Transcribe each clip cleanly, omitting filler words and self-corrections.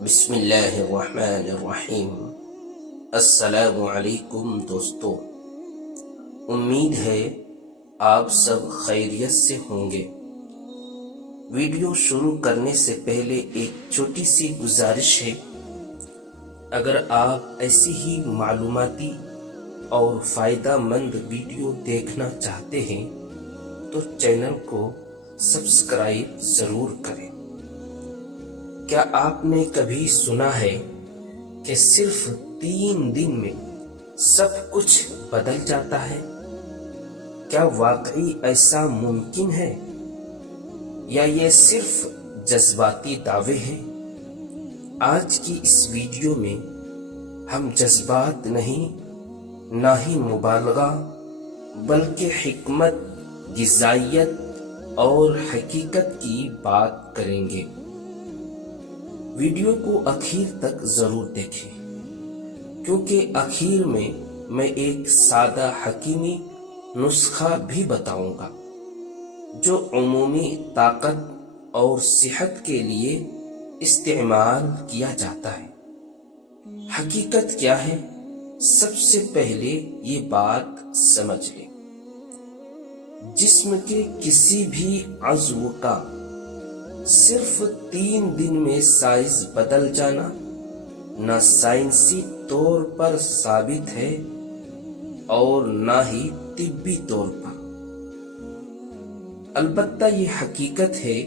بسم اللہ الرحمن الرحیم۔ السلام علیکم دوستو، امید ہے آپ سب خیریت سے ہوں گے۔ ویڈیو شروع کرنے سے پہلے ایک چھوٹی سی گزارش ہے، اگر آپ ایسی ہی معلوماتی اور فائدہ مند ویڈیو دیکھنا چاہتے ہیں تو چینل کو سبسکرائب ضرور کریں۔ کیا آپ نے کبھی سنا ہے کہ صرف 3 دن میں سب کچھ بدل جاتا ہے؟ کیا واقعی ایسا ممکن ہے یا یہ صرف جذباتی دعوے ہیں؟ آج کی اس ویڈیو میں ہم جذبات نہیں، نہ ہی مبالغہ، بلکہ حکمت، غذائیت اور حقیقت کی بات کریں گے۔ ویڈیو کو آخر تک ضرور دیکھیں، کیونکہ آخر میں ایک سادہ حکیمی نسخہ بھی بتاؤں گا جو عمومی طاقت اور صحت کے لیے استعمال کیا جاتا ہے۔ حقیقت کیا ہے؟ سب سے پہلے یہ بات سمجھ لیں، جسم کے کسی بھی عضو کا صرف 3 دن میں سائز بدل جانا نہ سائنسی طور پر ثابت ہے اور نہ ہی طبی طور پر۔ البتہ یہ حقیقت ہے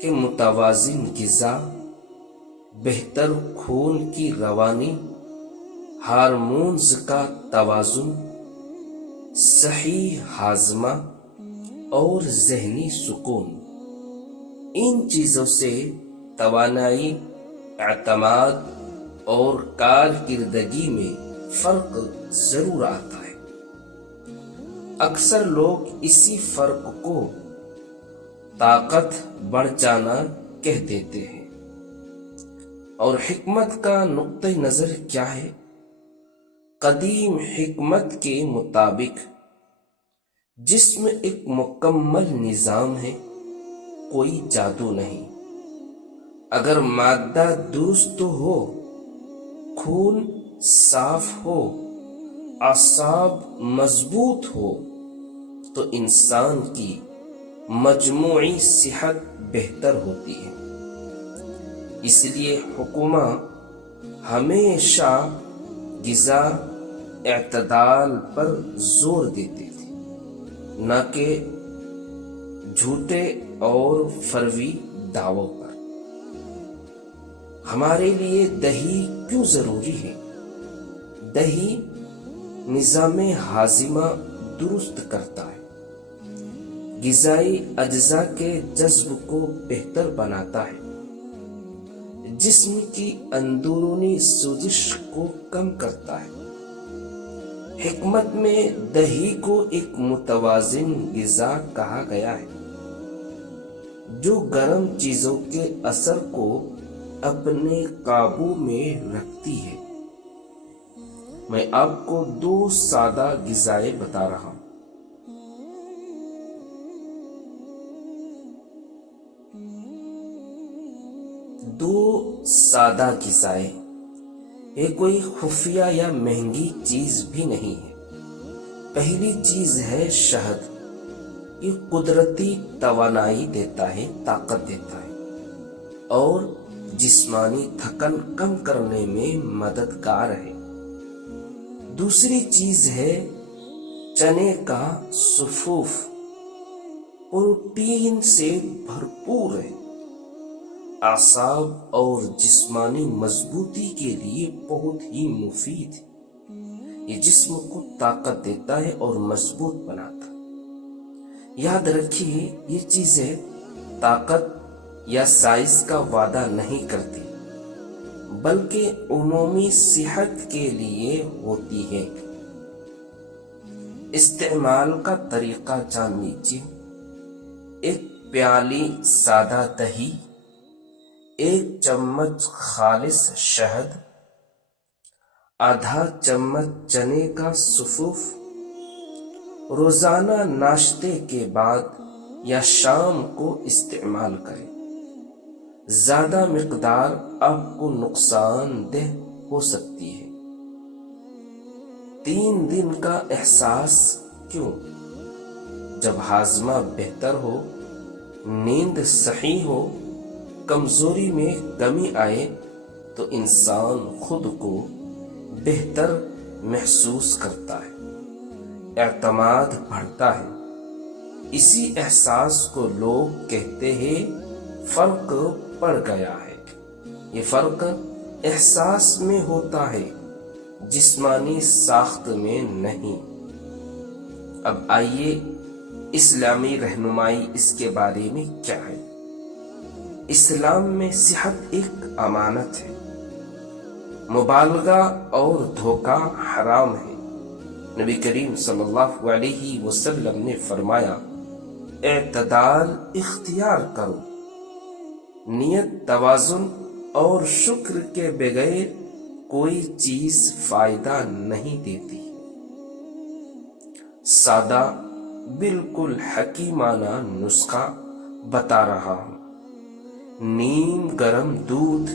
کہ متوازن غذا، بہتر خون کی روانی، ہارمونز کا توازن، صحیح ہاضمہ اور ذہنی سکون، ان چیزوں سے توانائی، اعتماد اور کارکردگی میں فرق ضرور آتا ہے۔ اکثر لوگ اسی فرق کو طاقت بڑھ جانا کہہ دیتے ہیں، اور حکمت کا نقطہ نظر کیا ہے؟ قدیم حکمت کے مطابق جسم ایک مکمل نظام ہے، کوئی جادو نہیں۔ اگر مادہ درست ہو، خون صاف ہو، اعصاب مضبوط ہو تو انسان کی مجموعی صحت بہتر ہوتی ہے۔ اس لیے حکماں ہمیشہ غذا اعتدال پر زور دیتے تھے، نہ کہ جھوٹے اور فروی دعووں پر۔ ہمارے لیے دہی کیوں ضروری ہے؟ دہی نظام ہاضمہ درست کرتا ہے، غذائی اجزاء کے جذب کو بہتر بناتا ہے، جسم کی اندرونی سوزش کو کم کرتا ہے۔ حکمت میں دہی کو ایک متوازن غذا کہا گیا ہے جو گرم چیزوں کے اثر کو اپنے قابو میں رکھتی ہے۔ میں آپ کو 2 سادہ غذائیں بتا رہا ہوں۔ یہ کوئی خفیہ یا مہنگی چیز بھی نہیں ہے۔ پہلی چیز ہے شہد۔ یہ قدرتی توانائی دیتا ہے، طاقت دیتا ہے اور جسمانی تھکن کم کرنے میں مددگار ہے۔ دوسری چیز ہے چنے کا صفوف، پروٹین سے بھرپور ہے، اعصاب اور جسمانی مضبوطی کے لیے بہت ہی مفید ہے۔ یہ جسم کو طاقت دیتا ہے اور مضبوط بناتا ہے۔ یاد رکھیے، یہ چیزیں طاقت یا سائز کا وعدہ نہیں کرتی، بلکہ عمومی صحت کے لیے ہوتی ہے۔ استعمال کا طریقہ جان لیجیے۔ 1 پیالی سادہ دہی، 1 چمچ خالص شہد، آدھا چمچ چنے کا صفوف۔ روزانہ ناشتے کے بعد یا شام کو استعمال کریں۔ زیادہ مقدار آپ کو نقصان دہ ہو سکتی ہے۔ 3 دن کا احساس کیوں؟ جب ہاضمہ بہتر ہو، نیند صحیح ہو، کمزوری میں کمی آئے تو انسان خود کو بہتر محسوس کرتا ہے، اعتماد بڑھتا ہے۔ اسی احساس کو لوگ کہتے ہیں فرق پڑ گیا ہے۔ یہ فرق احساس میں ہوتا ہے، جسمانی ساخت میں نہیں۔ اب آئیے اسلامی رہنمائی اس کے بارے میں کیا ہے۔ اسلام میں صحت ایک امانت ہے، مبالغہ اور دھوکہ حرام ہے۔ نبی کریم صلی اللہ علیہ وسلم نے فرمایا، اعتدال اختیار کرو، نیت، توازن اور شکر کے بغیر کوئی چیز فائدہ نہیں دیتی۔ سادہ بالکل حکیمانہ نسخہ بتا رہا ہوں۔ نیم گرم دودھ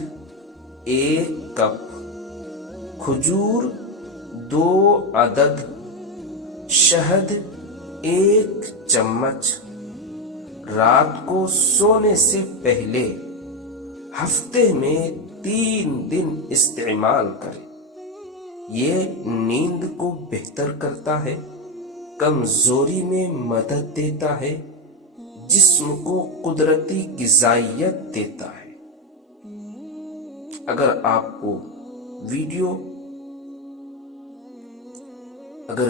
1 کپ، کھجور 2 عدد، شہد 1 چمچ، رات کو سونے سے پہلے ہفتے میں 3 دن استعمال کریں۔ یہ نیند کو بہتر کرتا ہے، کمزوری میں مدد دیتا ہے، جسم کو قدرتی غذائیت دیتا ہے۔ اگر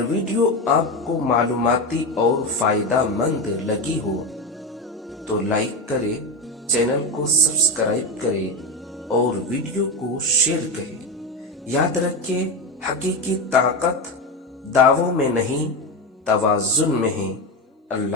ویڈیو آپ کو معلوماتی اور فائدہ مند لگی ہو تو لائک کریں، چینل کو سبسکرائب کریں اور ویڈیو کو شیئر کریں۔ یاد رکھیں، حقیقی طاقت دعووں میں نہیں، توازن میں ہے۔ اللہ